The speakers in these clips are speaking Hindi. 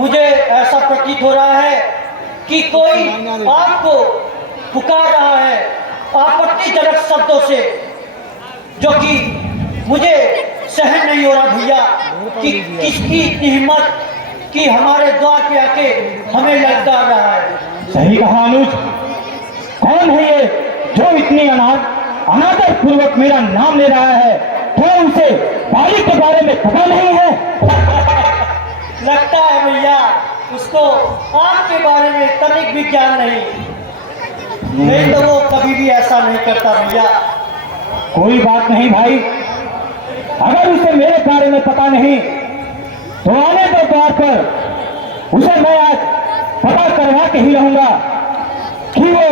मुझे ऐसा प्रतीत हो रहा है कि कोई आपको पुकार रहा है आपत्तिजनक शब्दों से, जो कि मुझे सहन नहीं हो रहा भैया कि किसकी इतनी हिम्मत कि हमारे द्वार पे आके हमें ललकार रहा है। सही कहा अनुज। कौन है ये जो इतनी अनादर पूर्वक मेरा नाम ले रहा है? क्या उसे बाली के बारे में पता नहीं है? लगता है भैया उसको आपके बारे में तनिक भी ज्ञान नहीं तो वो कभी भी ऐसा नहीं करता भैया। कोई बात नहीं भाई, अगर उसे मेरे बारे में पता नहीं तो आने दो द्वार पर। उसे मैं आज पता करवा के ही रहूंगा कि वो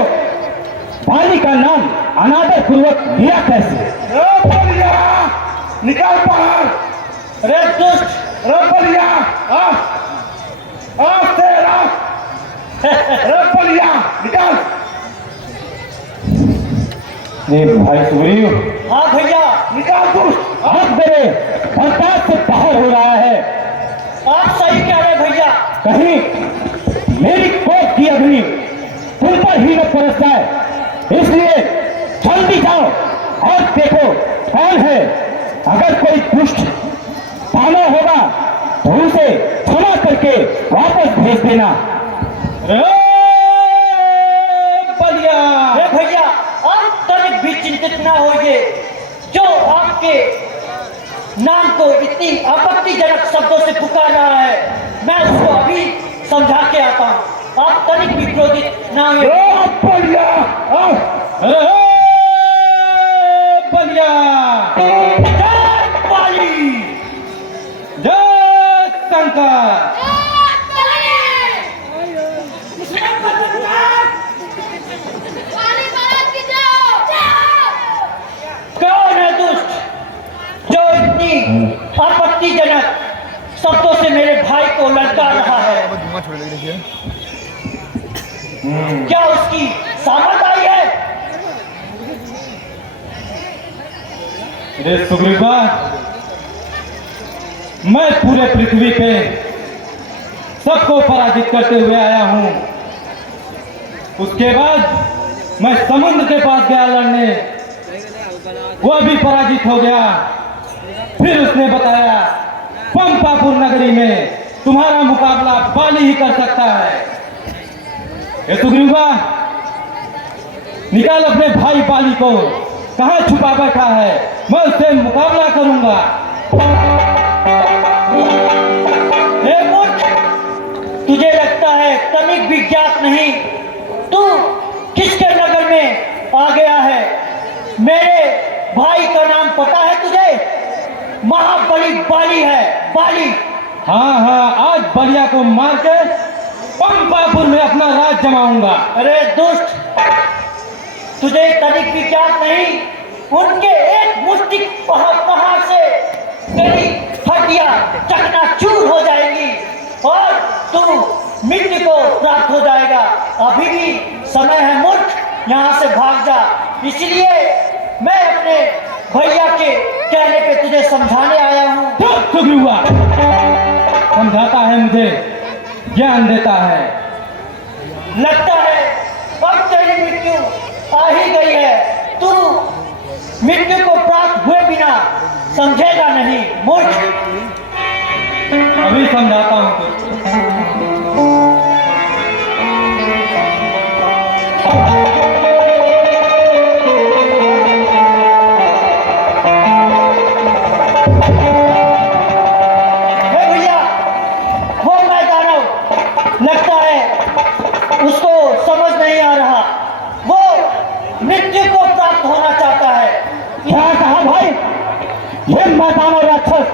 बाली का नाम अनादर पूर्वक लिया कैसे। निकाल बाहर। अरे दुष्ट रपलिया तेरा रपलिया निकाल। भाई सुग्रीव। हाँ भैया निकाल दुष्ट। आज मेरे बर्दाश्त से बाहर हो रहा है। आप सही कह रहे भैया। कहीं मेरी कोप की अग्नि तुम पर ही न बरस जाए, इसलिए जल्दी जाओ और देखो कौन है। अगर कोई दुष्ट पाना होगा तो उसे क्षमा करके वापस भेज देना। बलिया भैया आप तनिक भी चिंतित ना होइए। जो आपके नाम को इतनी आपत्तिजनक शब्दों से पुकार रहा है मैं उसको अभी समझा के आता हूँ। आप तनिक भी क्रोधित ना होइए। बलिया बलिया जय बाली जय शंकर। कौन है दुष्ट जो इतनी आपत्तिजनक शब्दों से मेरे भाई को ललकार रहा है? क्या उसकी सामर्थ आई है? अरे सुग्रीवा, मैं पूरे पृथ्वी पे सबको पराजित करते हुए आया हूं। उसके बाद मैं समुद्र के पास गया लड़ने, वह भी पराजित हो गया। फिर उसने बताया पंपापुर नगरी में तुम्हारा मुकाबला बाली ही कर सकता है। ये सुग्रीवा, निकाल अपने भाई बाली को, कहां छुपा बैठा है, मैं उससे मुकाबला करूंगा। हे मूर्ख, तुझे लगता है तनिक भी ज्ञात नहीं तू किसके नगर में आ गया है? मेरे भाई का नाम पता है तुझे? महाबली बाली है, बाली। हाँ हाँ, आज बलिया को मार के पंपापुर में अपना राज जमाऊंगा। अरे दुष्ट, तुझे तनिक भी ज्ञात नहीं, उनके एक मुष्टि पहाड़ से तेरी हड्डियां चकनाचूर हो जाएंगी और तू मृत्यु को प्राप्त हो जाएगा। अभी भी समय है मूर्ख, यहाँ से भाग जा। इसलिए मैं अपने भैया के कहने पे तुझे समझाने आया हूँ। सुग्रीवा समझाता है मुझे, ज्ञान देता है। लगता है अब तेरी मृत्यु आ ही गई है। तू मृत्यु को प्राप्त हुए बिना समझेगा नहीं मूर्ख। अभी समझाता हूँ तुझे। भैया वो मैदानव लगता है उसको समझ नहीं आ रहा, वो मृत्यु को प्राप्त होना चाहता है। क्या कहा भाई? ये मैदानव राक्षस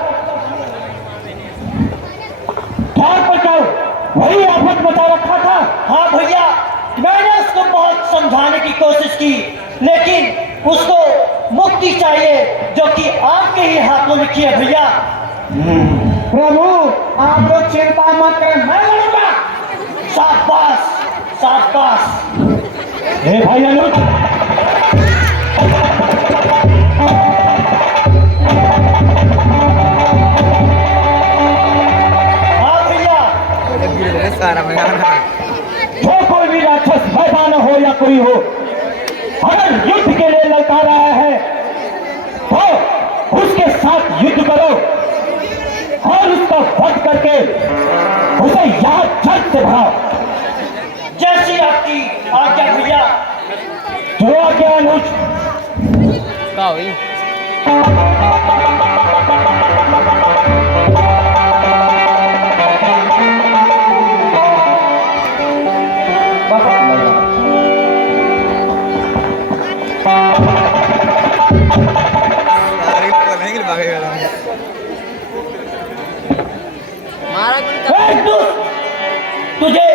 द्वार पर जाओ, वही आफत मचा रखा था। हाँ भैया, मैंने उसको बहुत समझाने की कोशिश की, लेकिन उसको मुक्ति चाहिए जो कि आपके ही हाथों लिखी है भैया। प्रभु आप लोग चिंता मत करें, मैं लड़ूंगा। शाबाश शाबाश। हे भाई अनुज, हाँ भैया जो कोई भी राक्षस मैदान हो या कोई हो, अगर युद्ध के लिए ललकार रहा है तो उसके साथ युद्ध करो और उसका वध करके उसे याद जल्द से भाव। जैसी आपकी आज्ञा भैया। जो आज्ञा अनुज। तुझे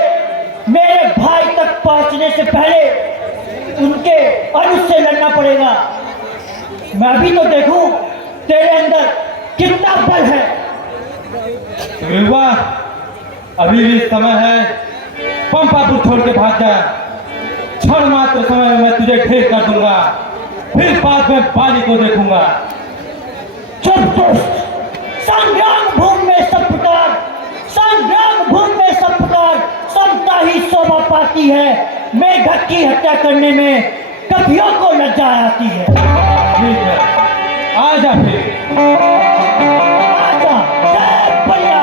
मेरे भाई तक पहुंचने से पहले उनके अनुज से लड़ना पड़ेगा। मैं भी तो देखूं तेरे अंदर कितना बल है। सुग्रीवा, अभी भी समय है, पंपापुर छोड़ के भाग जा। क्षण मात्र समय में मैं तुझे ढेर कर दूंगा, फिर बाद में बाली को देखूंगा। चुप दुष्ट, संग्राम भूमि में सब प्रकार, संग्राम भूमि में सब प्रकार समता ही शोभा पाती है। मेघक की हत्या करने में कपियों को लज्जा आती है। ठीक है, आजा फिर। आजा, जय भैया।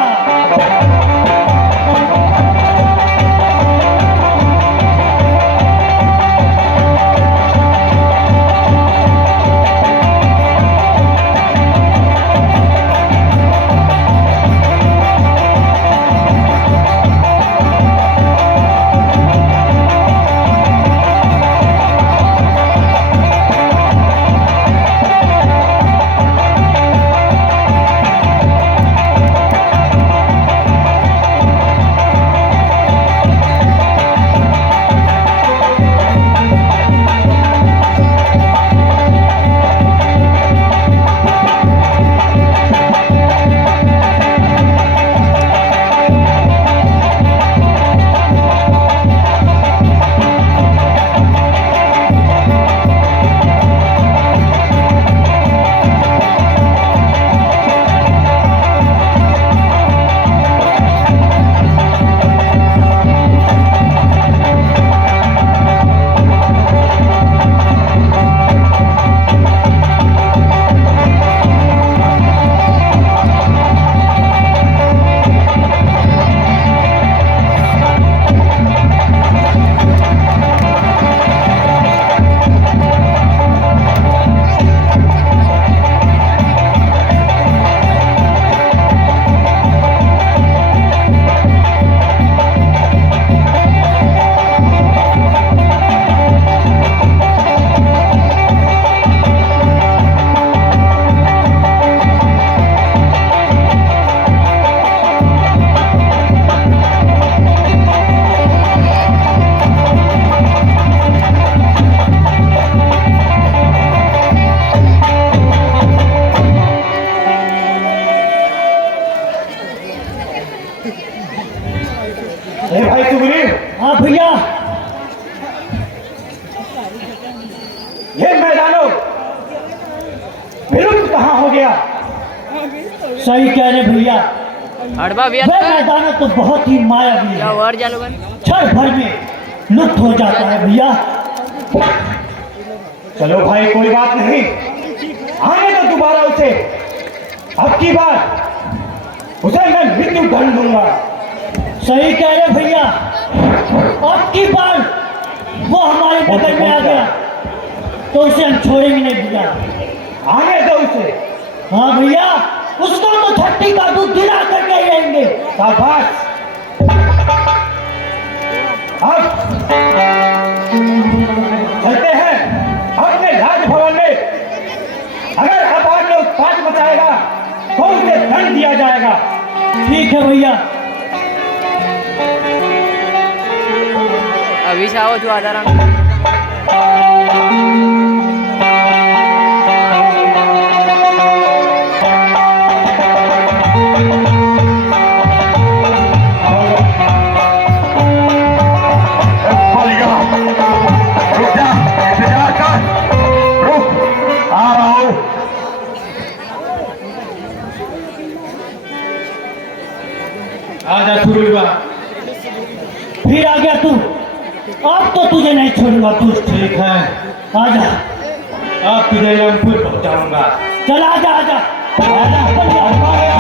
भाई सुग्रीव। हाँ भैया। ये मैदानों विलुप्त कहाँ हो गया? सही कह रहे भैया। अड़बा भैया वह मैदान तो बहुत ही मायावी है, और जालो बन क्षण भर में लुप्त हो जाता है भैया। चलो भाई, कोई बात नहीं, आने तो दोबारा उसे। अब की बार उसे मैं मृत्यु दंड दूंगा। सही कह रहे भैया। अब की बार वो हमारे नगर में आ गया तो उसे हम छोड़ेंगे नहीं भैया। आने दो उसे। हाँ भैया, उसको तो छट्टी का दूध दिला करके ही रहेंगे। शाबाश। अब चलते हैं अपने राजभवन में। अगर अपार ने उत्पात मचाएगा तो उसे दंड दिया जाएगा। ठीक है भैया। अभी से आओ जो आधार आजा सुग्रीवा, फिर आ गया तू। अब तो तुझे नहीं छोड़ूंगा तू। ठीक है, आजा, अब तुझे यमपुर पहुंचाऊंगा। चल आजा आजा आजा, आ गया।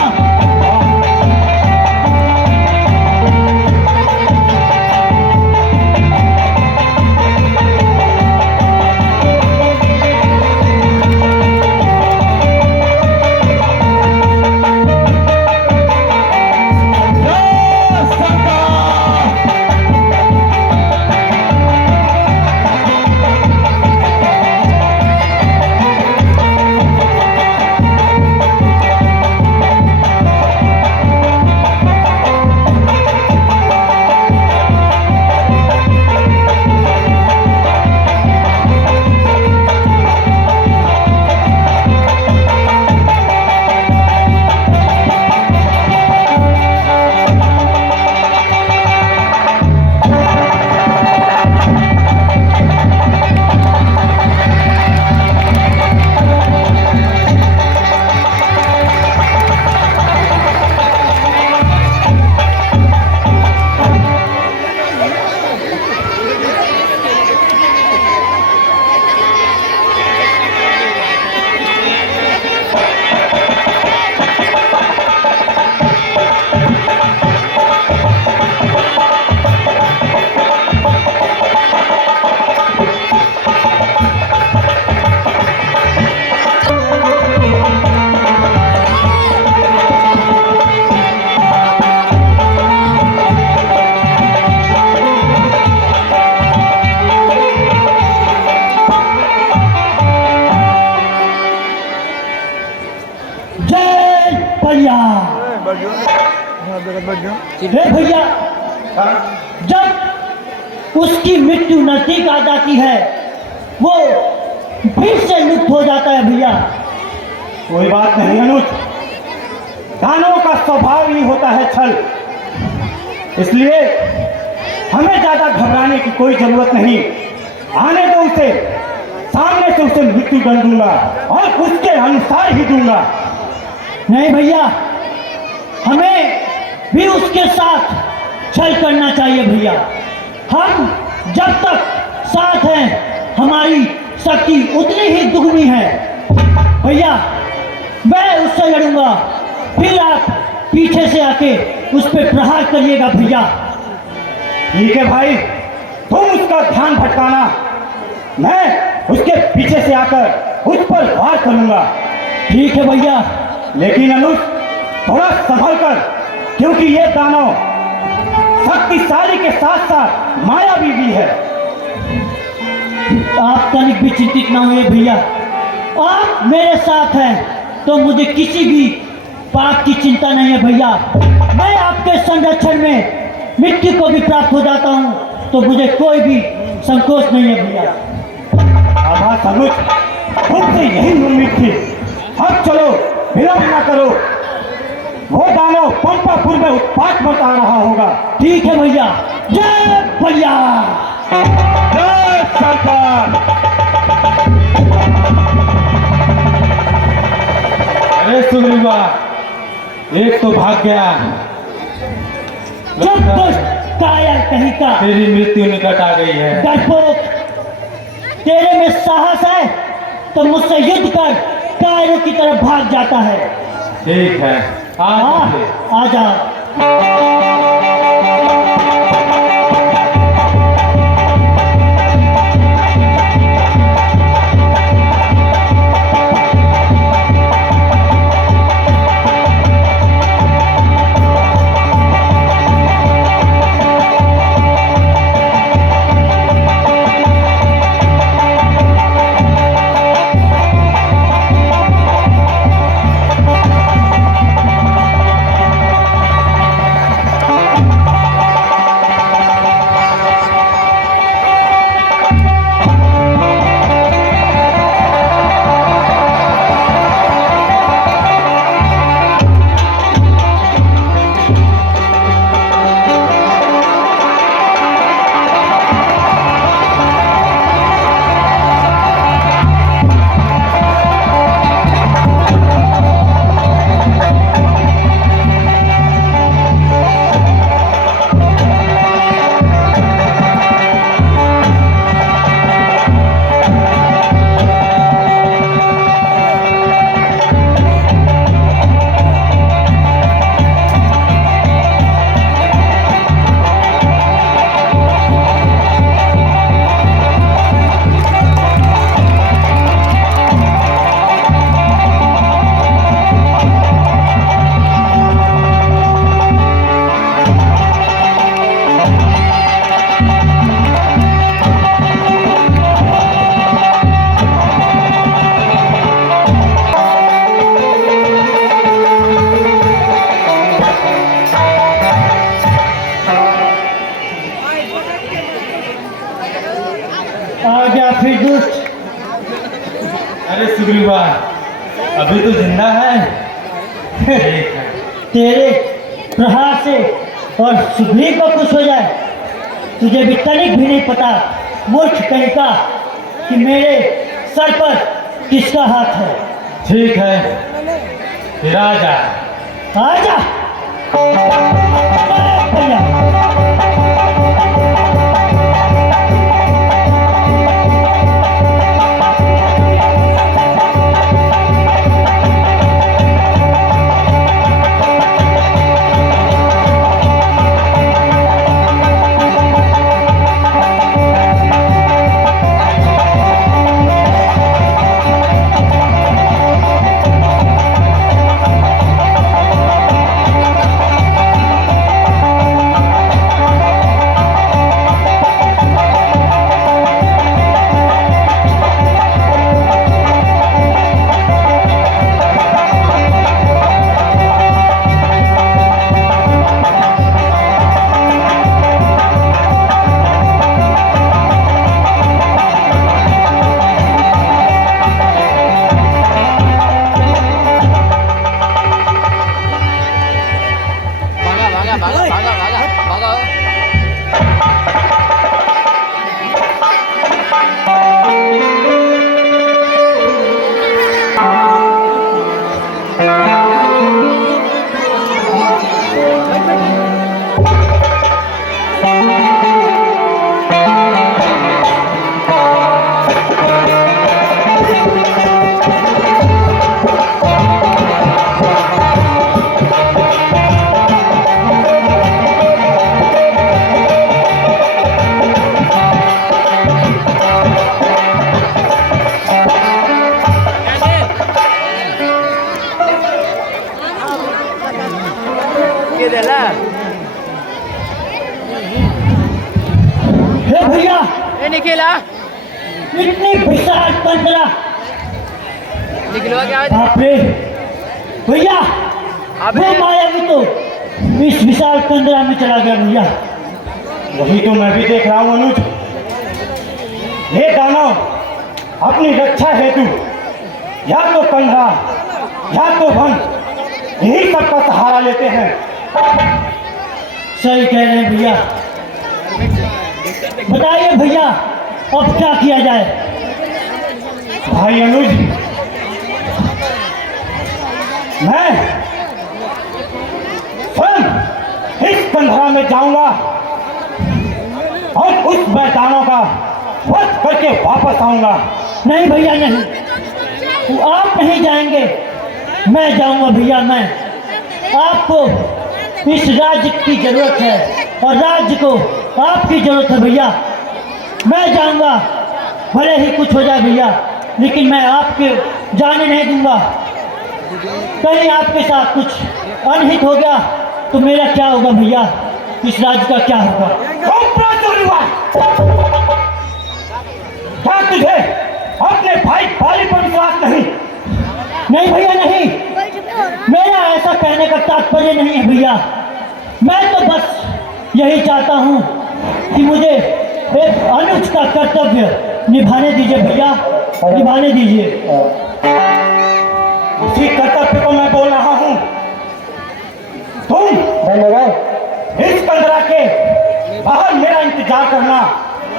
हे भैया, जब उसकी मृत्यु नजदीक आ जाती है वो फिर से लुप्त हो जाता है भैया। कोई बात नहीं अनुज, दानवों का स्वभाव ही होता है छल, इसलिए हमें ज्यादा घबराने की कोई जरूरत नहीं। आने दो उसे, सामने से उसे मृत्यु दंड दूंगा और उसके अनुसार ही दूंगा। नहीं भैया, हमें भी उसके साथ छल करना चाहिए भैया। हम जब तक साथ हैं हमारी शक्ति उतनी ही दुगनी है भैया। मैं उससे लड़ूंगा, फिर आप पीछे से आके उस पर प्रहार करिएगा भैया। ठीक है भाई, तुम उसका ध्यान भटकाना, मैं उसके पीछे से आकर उस पर वार करूंगा। ठीक है भैया। लेकिन अनुज थोड़ा संभल कर, क्योंकि ये दानव शक्तिशाली के साथ साथ मायावी भी है। आप तनिक भी चिंतित ना हुए भैया, आप मेरे साथ हैं तो मुझे किसी भी बात की चिंता नहीं है भैया। मैं आपके संरक्षण में मृत्यु को भी प्राप्त हो जाता हूँ तो मुझे कोई भी संकोच नहीं है भैया। आभास अनुज, तुमसे यही उम्मीद थी। अब चलो, विलंब ना करो, वो दानव पंपापुर में उत्पात मचा रहा होगा। ठीक है भैया। जय भैया, जय सरकार। अरे सुग्रीवा, एक तो भाग गया, जब दुष्ट कायर कहीं का तेरी मृत्यु निकट आ गई है। डरपोक, तेरे में साहस है तो मुझसे युद्ध कर कायरों की तरफ भाग जाता है। ठीक है, आ जा। सुग्रीवा, अभी तो जिंदा है। ठीक है। तेरे प्रहार से और सुग्रीव को कुछ हो जाए, तुझे भी तनिक भी नहीं पता मूर्ख कहीं का कि मेरे सर पर किसका हाथ है। ठीक है, फिर आ जा। आजा भैया। हे भैया, निकला इतनी विशाल तंत्रा, निकलवा क्या बाप रे भैया, वो मायावी तो इस विशाल तंत्रा में चला गया भैया। वही तो मैं भी देख रहा हूँ अनुज। ये दानव अपनी रक्षा हेतु या तो कंधा या तो वन, यही सब का सहारा लेते हैं। सही कह रहे हैं भैया। बताइए भैया, अब क्या किया जाए? भाई अनुज, मैं स्वयं इस कंधरा में जाऊंगा और उस मैदानों का वध करके वापस आऊंगा। नहीं भैया नहीं, वो आप नहीं जाएंगे, मैं जाऊंगा भैया। मैं आपको इस राज्य की जरूरत है और राज्य को आपकी जरूरत है भैया। मैं जाऊंगा, भले ही कुछ हो जाए भैया, लेकिन मैं आपके जाने नहीं दूंगा। कहीं आपके साथ कुछ अनहित हो गया तो मेरा क्या होगा भैया? इस राज्य का क्या होगा? क्या तुझे अपने भाई बाली पर विश्वास नहीं? नहीं भैया नहीं, मेरा ऐसा कहने का तात्पर्य नहीं है भैया। मैं तो बस यही चाहता हूँ कि मुझे एक अनुज का कर्तव्य निभाने दीजिए भैया, निभाने दीजिए। उसी कर्तव्य को मैं बोल रहा हूँ। तुम इस कंदरा के बाहर मेरा इंतजार करना,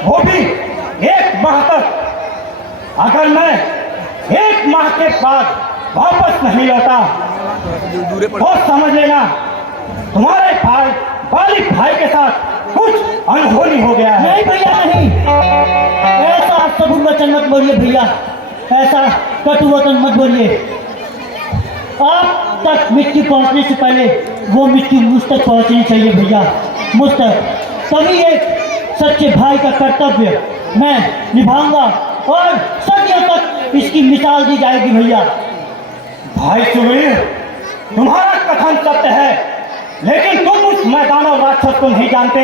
वो भी 1 माह तक। अगर मैं 1 माह के बाद वापस नहीं लौटा तो समझ लेना तुम्हारे भाई बाली भाई के साथ कुछ अनहोनी हो गया है। नहीं भैया नहीं, ऐसा सबूत वचन मत बोलिए भैया, ऐसा कटु वचन मत बोलिए। आप तक मिट्टी पहुंचने से पहले वो मिट्टी मुझ तक पहुंचनी चाहिए भैया, मुझ तक। तभी एक सच्चे भाई का कर्तव्य मैं निभाऊंगा और सदियों तक इसकी मिसाल दी जाएगी भैया। भाई सुग्रीव, तुम्हारा कथन सत्य है, लेकिन तुम उस मैदानव राक्षस को नहीं जानते।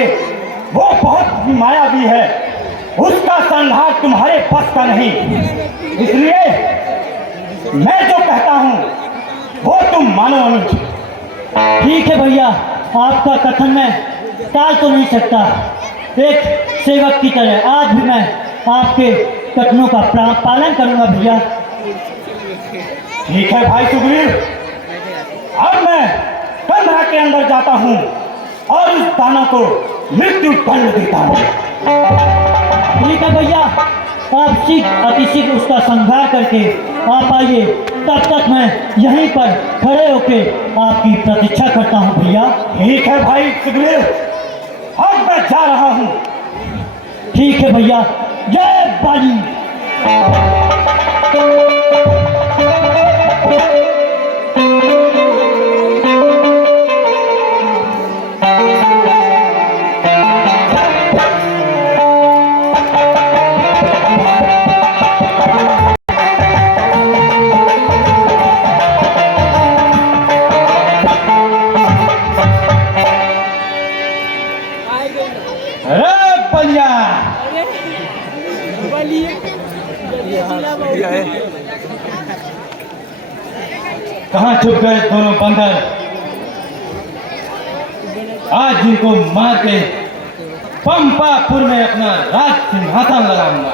वो बहुत मायावी है, उसका संहार तुम्हारे बस का नहीं। इसलिए मैं जो कहता हूँ वो तुम मानो अनुज। ठीक है भैया, आपका कथन मैं टाल तो नहीं सकता। एक सेवक की तरह आज भी मैं आपके कथनों का पालन करूंगा भैया। ठीक है भाई सुग्रीव, अब मैं कंधा के अंदर जाता हूँ और इस दानव को मृत्यु दंड देता हूँ। ठीक है भैया, आप अतिशीघ्र उसका संहार करके आप आइए, तब तक मैं यहीं पर खड़े होके आपकी प्रतीक्षा करता हूँ भैया। ठीक है भाई सुग्रीव, अब मैं जा रहा हूँ। ठीक है भैया, जय बाली। अरे बलिया, कहाँ छुप गए दोनों बंदर? आज जिनको मार के पंपापुर में अपना राज सिंहासन लगाऊंगा।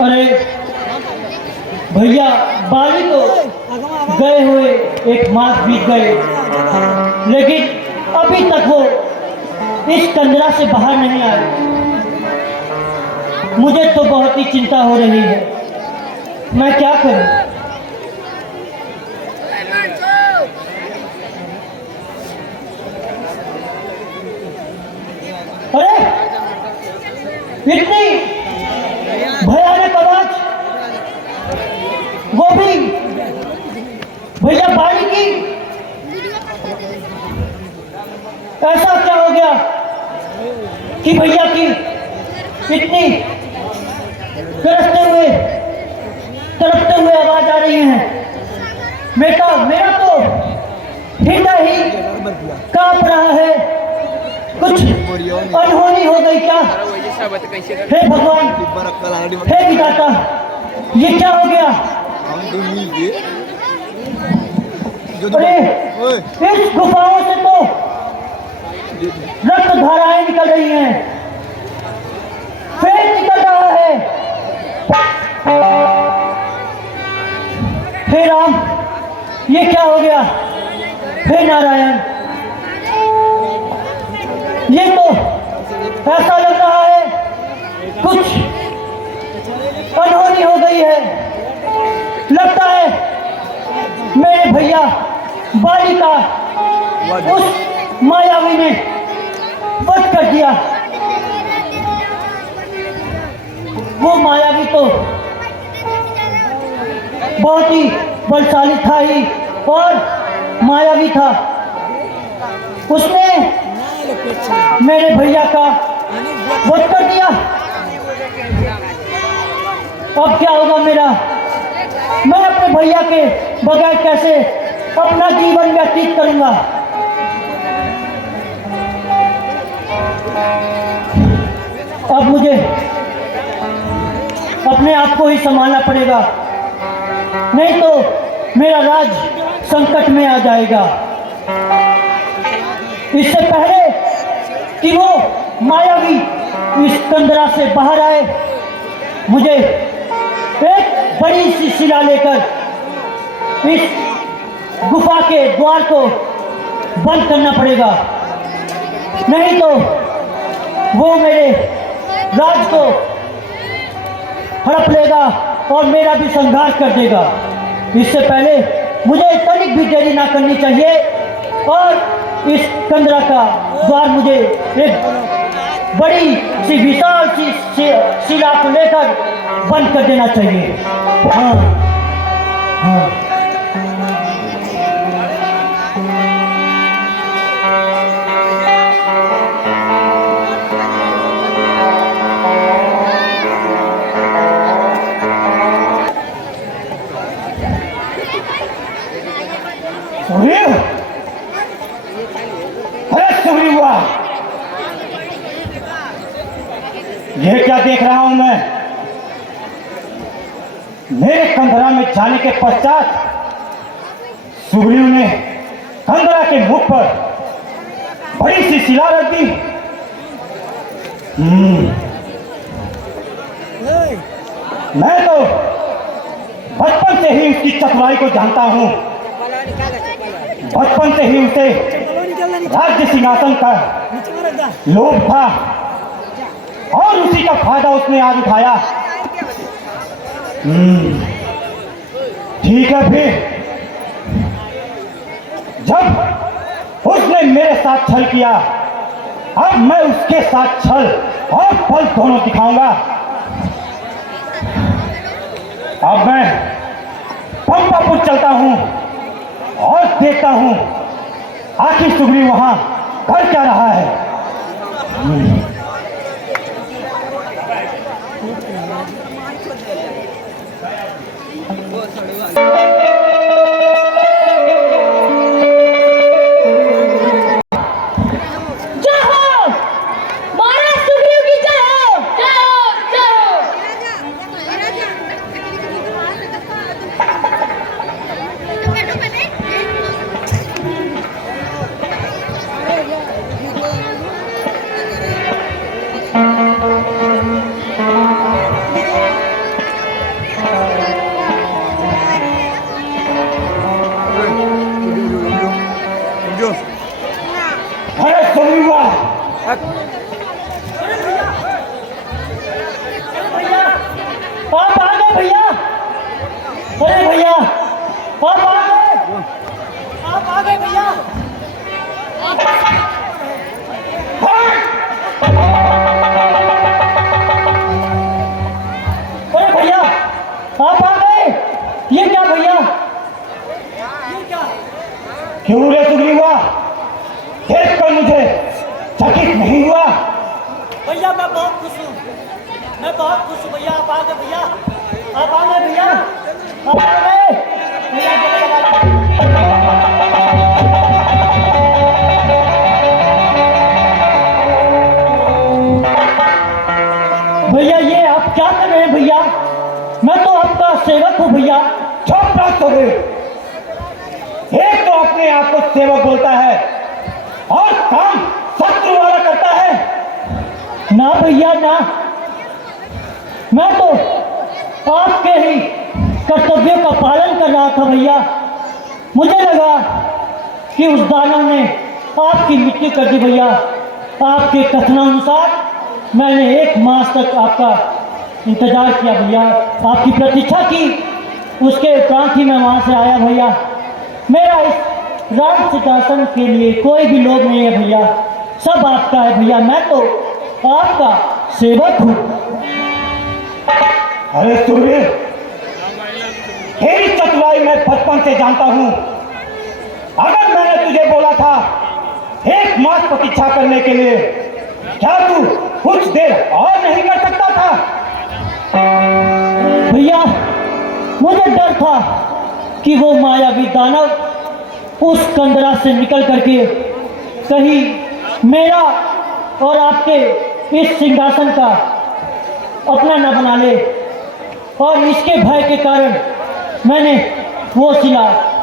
अरे भैया, बाली तो गए हुए एक मास बीत गए, लेकिन अभी तक वो इस कंदरा से बाहर नहीं आए। मुझे तो बहुत ही चिंता हो रही है, मैं क्या करूं? अरे इतनी भयानक आवाज, वो भी भैया बाड़ी की। ऐसा क्या हो गया कि भैया की इतनी तड़पते हुए आवाज आ रही है? मेरा तो हृदय ही कांप रहा है। कुछ अनहोनी हो गई क्या? हे भगवान, हे विधाता, ये क्या हो गया? अरे इस गुफाओं से तो रक्त धाराएं निकल रही हैं, पेट निकल रहा है। हे राम, ये क्या हो गया? हे नारायण, ये तो ऐसा लग रहा है कुछ अनहोनी हो गई है। लगता है मेरे भैया बाली का उस मायावी ने बंद कर दिया। वो मायावी तो बहुत ही बलशाली था ही और मायावी था। उसने मेरे भैया का वध कर दिया। अब क्या होगा मेरा? मैं अपने भैया के बगैर कैसे अपना जीवन व्यतीत करूंगा? अब मुझे अपने आप को ही संभालना पड़ेगा, नहीं तो मेरा राज संकट में आ जाएगा। इससे पहले कि वो मायावी इस कंदरा से बाहर आए, मुझे एक बड़ी सी शिला लेकर इस गुफा के द्वार को बंद करना पड़ेगा, नहीं तो वो मेरे राज को हड़प लेगा और मेरा भी संघार कर देगा। इससे पहले मुझे तनिक भी देरी ना करनी चाहिए और इस कंदरा का द्वार मुझे एक बड़ी सी विशाल सी शिला को लेकर बंद कर देना चाहिए। हाँ हाँ। अरे सुग्रीवा, यह क्या देख रहा हूं मैं? मेरे कंदरा में जाने के पश्चात सुग्रीव ने कंदरा के मुख पर बड़ी सी शिला रख दी। मैं तो बचपन से ही उसकी चतुराई को जानता हूं। बचपन से ही उसे राज्य सिंहासन का लोभ था और उसी का फायदा उसने आज उठाया। ठीक है, फिर जब उसने मेरे साथ छल किया, अब मैं उसके साथ छल और बल दोनों दिखाऊंगा। अब मैं पंपापुर चलता हूं और देखता हूं आखिर सुग्रीव वहां कर क्या रहा है। अरे सुग्रीवा, आप आ गए भैया। अरे भैया आप आ गए, आप आ गए भैया। अरे भैया आप आ गए। ये क्या भैया, ये क्या? क्यों रे सुग्रीवा, देख कर मुझे चकित नहीं हुआ? भैया मैं बहुत खुश हूँ, मैं बहुत खुश हूँ भैया। आप आ गए भैया, आप आ गए भैया, आप आ गए भैया। ये आप क्या कर रहे हैं भैया? मैं तो आपका सेवक हूँ भैया। चुप रह सुग्रीव, एक तो अपने आप को सेवक बोलता है और काम शत्रु वाला करता है। ना भैया ना, मैं तो आपके ही कर्तव्यों का पालन कर रहा था भैया। मुझे लगा कि उस दानव ने आपकी मृत्यु कर दी भैया। आपके कथनानुसार मैंने 1 मास तक आपका इंतजार किया भैया, आपकी प्रतीक्षा की। उसके उपरांत ही मैं वहाँ से आया भैया। मेरा इस राज सिंहासन के लिए कोई भी लोभ नहीं है भैया, सब आपका है भैया, मैं तो आपका सेवक हूँ। अरे सूर्य, तेरी चतुराई मैं बचपन से जानता हूँ। अगर मैंने तुझे बोला था 1 मास प्रतीक्षा करने के लिए, क्या तू कुछ देर और नहीं कर सकता था? भैया मुझे डर था कि वो मायावी दानव उस कंदरा से निकल करके कहीं मेरा और आपके इस सिंहासन का अपना न बना ले, और इसके भय के कारण मैंने वो शिला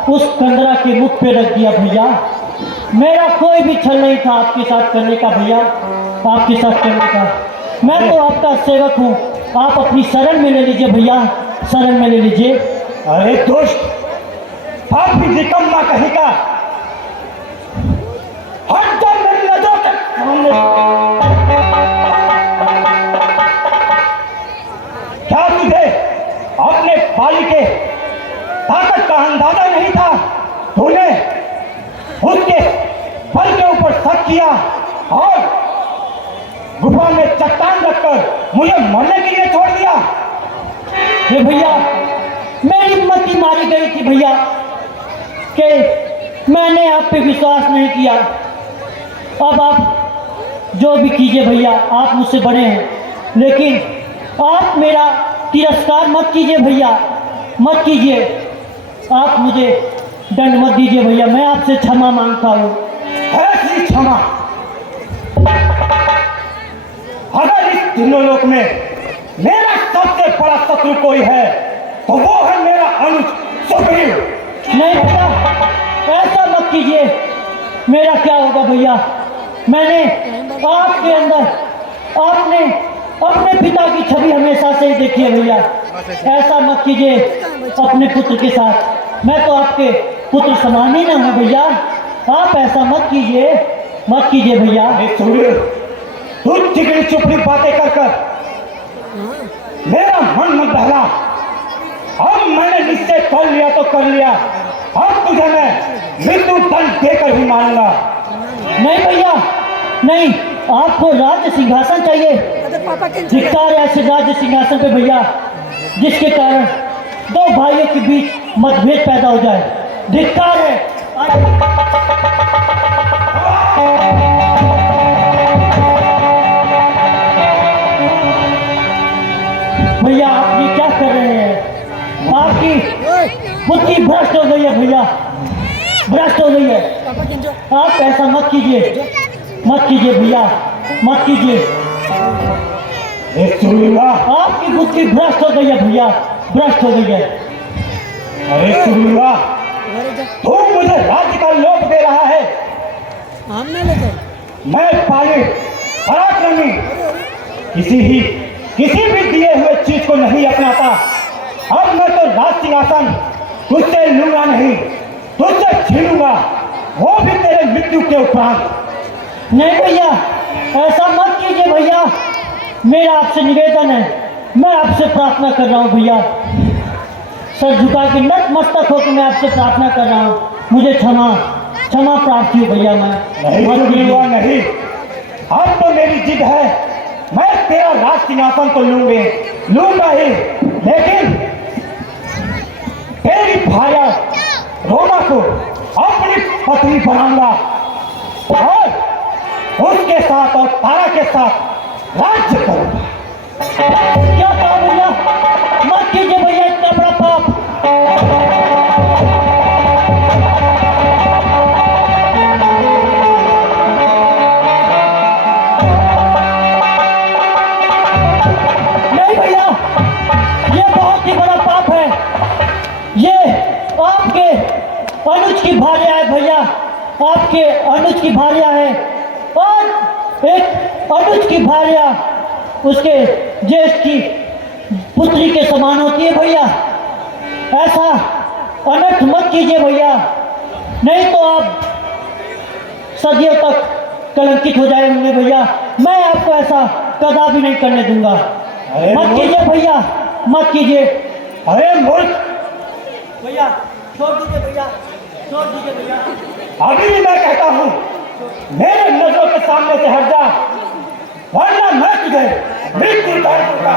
उस कंदरा के मुख पे रख दिया। भैया मेरा कोई भी छल नहीं था आपके साथ करने का भैया, आपके साथ करने का। मैं तो आपका सेवक हूँ, आप अपनी शरण में ले लीजिए भैया, शरण में ले लीजिए। अरे दुष्ट, पापी निकम्मा कहीं का, हट जा मेरी नजरों के सामने। क्या तुझे अपने बाली के ताकत का अंदाजा नहीं था? तूने उसके बल के ऊपर शक किया और गुफा में चट्टान रखकर मुझे मरने के लिए छोड़ दिया। हे भैया मेरी मति मारी गई थी भैया कि मैंने आप पे विश्वास नहीं किया। अब आप जो भी कीजिए भैया, आप मुझसे बड़े हैं, लेकिन आप मेरा तिरस्कार मत कीजिए भैया, मत कीजिए। आप मुझे दंड मत दीजिए भैया, मैं आपसे क्षमा मांगता हूँ। ऐसी क्षमा? अगर इस तीनों लोक में मेरा सबसे बड़ा शत्रु कोई है तो वो है मेरा अनुज सुग्रीव। नहीं भैया ऐसा मत कीजिए। मेरा क्या होगा भैया, मैंने आपके अंदर आपने अपने पिता की छवि हमेशा से ही देखी है भैया। ऐसा मत कीजिए अपने पुत्र के साथ, मैं तो आपके पुत्र समान ही ना हूँ भैया, आप ऐसा मत कीजिए, मत कीजिए भैया। सूर्य, तू चिकनी चुपड़ी बातें कर कर मेरा मन मत बहला। अब मैंने निश्चय कर लिया तो कर लिया, अब तुझे मैं मृत्यु दंड देकर ही मारूंगा। नहीं भैया नहीं, आपको राज्य सिंहासन चाहिए। धिक्कार है ऐसे राज्य सिंहासन पे भैया जिसके कारण 2 भाइयों के बीच मतभेद पैदा हो जाए। धिक्कार है। भैया आप ये क्या कर रहे हैं? आपकी बुद्धि भ्रष्ट हो गई है भैया, भ्रष्ट हो गई है। आप ऐसा मत कीजिए, मत कीजिए भैया, मत कीजिए। आपकी बुद्धि भ्रष्ट हो गई है भैया, भ्रष्ट हो गई है। अरे सूर्या, तू मुझे राज्य का लोभ दे रहा है। मैं पाले पराक्रमी किसी भी दिए हुए चीज को नहीं अपनाता। अब मैं तो राज सिंहासन तुझसे लूंगा नहीं, तुझसे छीनूंगा, वो भी तेरे मृत्यु के उपरांत। नहीं भैया ऐसा मत कीजिए भैया, मेरा आपसे निवेदन है, मैं आपसे प्रार्थना कर रहा हूँ भैया, सर झुका के नतमस्तक होकर मैं आपसे प्रार्थना कर रहा हूँ, मुझे क्षमा प्रार्थी हूँ भैया। नहीं नहीं, अब तो मेरी जिद है, मैं तेरा राज सिंहासन तो लूंगा ही, लेकिन तेरी भाया रोमा को अपनी पत्नी बनाऊंगा और उसके साथ और तारा के साथ राज्य करूंगा। क्या कहा भैया? मत कीजिए भैया इतना बड़ा पाप। नहीं भैया ये बहुत ही बड़ा पाप है। ये आपके अनुज की भार्या है भैया, आपके अनुज की भार्या है, और एक अनुज की भार्या उसके ज्येष्ठ की पुत्री के समान होती है भैया। ऐसा अनर्थ मत कीजिए भैया, नहीं तो आप सदियों तक कलंकित हो जाएंगे भैया। मैं आपको ऐसा कदापि नहीं करने दूंगा। मत कीजिए भैया, मत कीजिए। अरे मूर्ख, भैया छोड़ दीजिए भैया, छोड़ दीजिए भैया। अभी भी मैं कहता हूँ मेरे नजरों के सामने से हट जा, वरना मैं तुझे मृत्यु दंड दूंगा।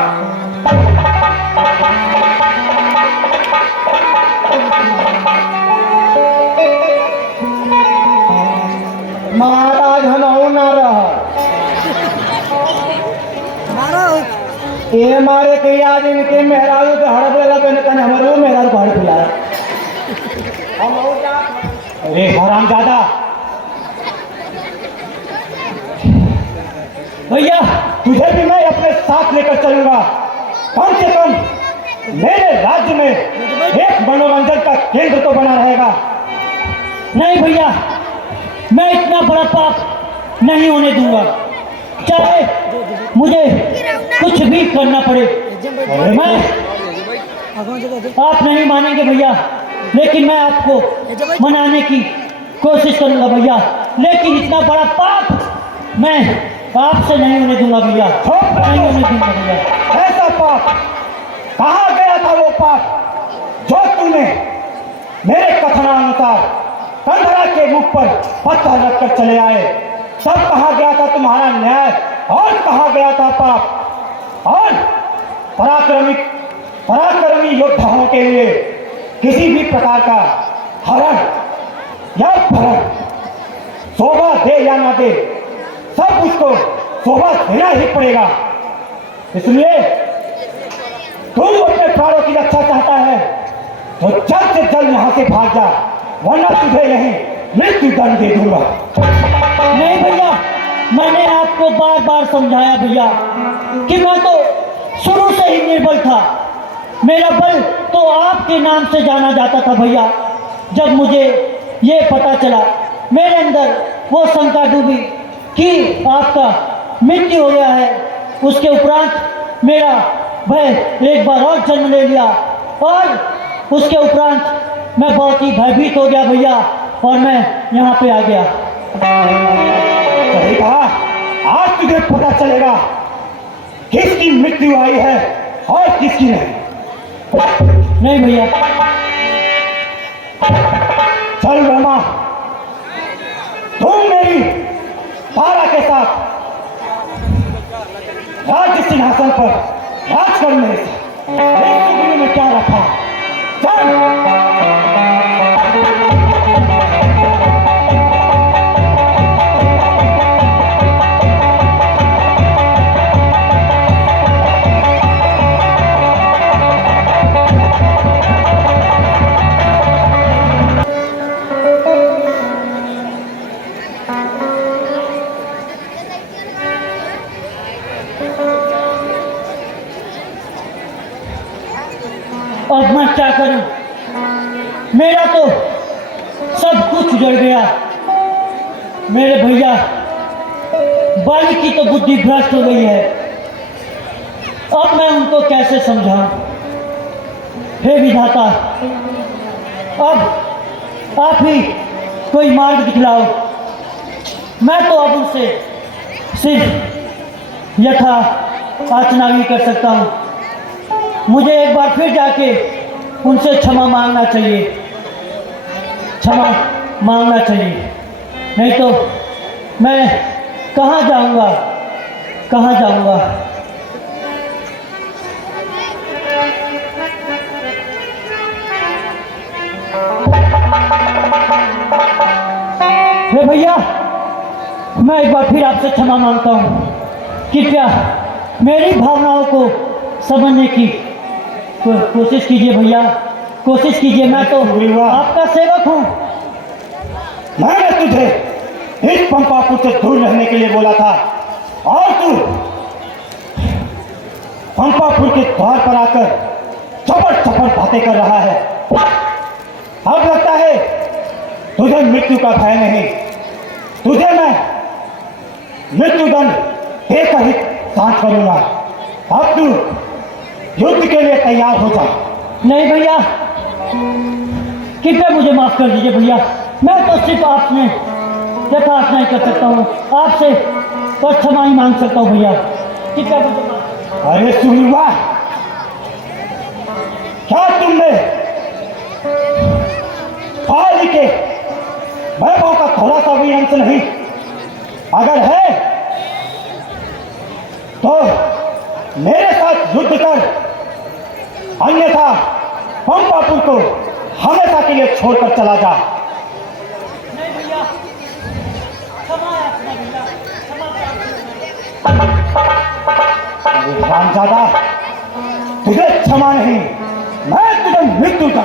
महाराज हम ना रहा ये मारे के आज इनके मेहरारू के हड़प लगा बेन कन हमारे मेहरारू को हड़प लाया। अरे हरामजादा, भैया तुझे भी मैं अपने साथ लेकर चलूंगा। कम से कम मेरे राज्य में एक मनोरंजन का केंद्र तो बना रहेगा। नहीं भैया, मैं इतना बड़ा पाप नहीं होने दूंगा, चाहे मुझे कुछ भी करना पड़े। मैं आप नहीं मानेंगे भैया, लेकिन मैं आपको मनाने की कोशिश करूंगा भैया, लेकिन इतना बड़ा पाप मैं आपसे नहीं होने दूंगा भैया, नहीं होने दूंगा भैया। ऐसा पाप कहाँ गया था वो पाप जो तूने मेरे कथनानुसार कंधरा के मुख पर पत्थर रखकर चले आए? सब कहाँ गया था तुम्हारा न्याय, और कहाँ गया था पाप? और पराक्रमी योद्धाओं के लिए किसी भी प्रकार का हरण या भरण, शोभा दे या ना दे, सब उसको शोभा देना ही पड़ेगा। इसलिए तू अपने प्राणों की रक्षा चाहता है तो जल्द से जल्द यहाँ से भाग जा, वरना तुझे यहीं मृत्यु दंड दे दूंगा। नहीं भैया, मैंने आपको बार बार समझाया भैया कि मैं तो शुरू से ही निर्बल था। मेरा बल तो आपके नाम से जाना जाता था भैया। जब मुझे ये पता चला, मेरे अंदर वो शंका डूबी कि आपका मृत्यु हो गया है, उसके उपरांत मेरा भय एक बार और जन्म ले लिया, और उसके उपरांत मैं बहुत ही भयभीत हो गया भैया, और मैं यहाँ पे आ गया। सही कहा, आज तुझे पता चलेगा किसकी मृत्यु आई है और किसकी नहीं। नहीं भैया, चल रोमा, तुम मेरी तारा के साथ राज्य सिंहासन पर राज कर मेरे साथ। में क्या रखा, चल। अब मैं क्या करूं? मेरा तो सब कुछ उजड़ गया। मेरे भैया बाली की तो बुद्धि भ्रष्ट हो गई है। अब मैं उनको कैसे समझाऊं? हे विधाता, अब आप ही कोई मार्ग दिखलाओ। मैं तो अब उनसे सिर्फ यथा आचनावी कर सकता हूँ। मुझे एक बार फिर जाके उनसे क्षमा मांगना चाहिए, क्षमा मांगना चाहिए, नहीं तो मैं कहाँ जाऊँगा, कहाँ जाऊँगा? हे भैया, मैं एक बार फिर आपसे क्षमा मांगता हूँ कि क्या मेरी भावनाओं को समझने की कोशिश कीजिए भैया, कोशिश कीजिए। मैं तो आपका सेवक हूँ। मैंने तुझे इस पंपापुर से दूर रहने के लिए बोला था, और तू पंपापुर के द्वार पर आकर चपड़ चपड़ बातें कर रहा है। अब लगता है तुझे मृत्यु का भय नहीं। तुझे मैं मृत्युदंड देकर ही शांत करूंगा। अब तू युद्ध के लिए तैयार हो जा। नहीं भैया, कृपया मुझे माफ कर दीजिए भैया। मैं तो सिर्फ आपने यथार्थ नहीं कर सकता हूँ, आपसे तो क्षमा ही मांग सकता हूँ भैया। कृपया मुझे माफ। अरे सुनिवा, क्या तुमने बाली के वैभव का थोड़ा सा भी अंश नहीं अगर है तो मेरे साथ युद्ध कर, अन्यथा पंपापुर को हमेशा के लिए छोड़कर चला जा। नहीं भैया, क्षमा याचना भैया, क्षमा रामजादा, तुझे क्षमा नहीं, मैं तुझे मृत्यु दूंगा।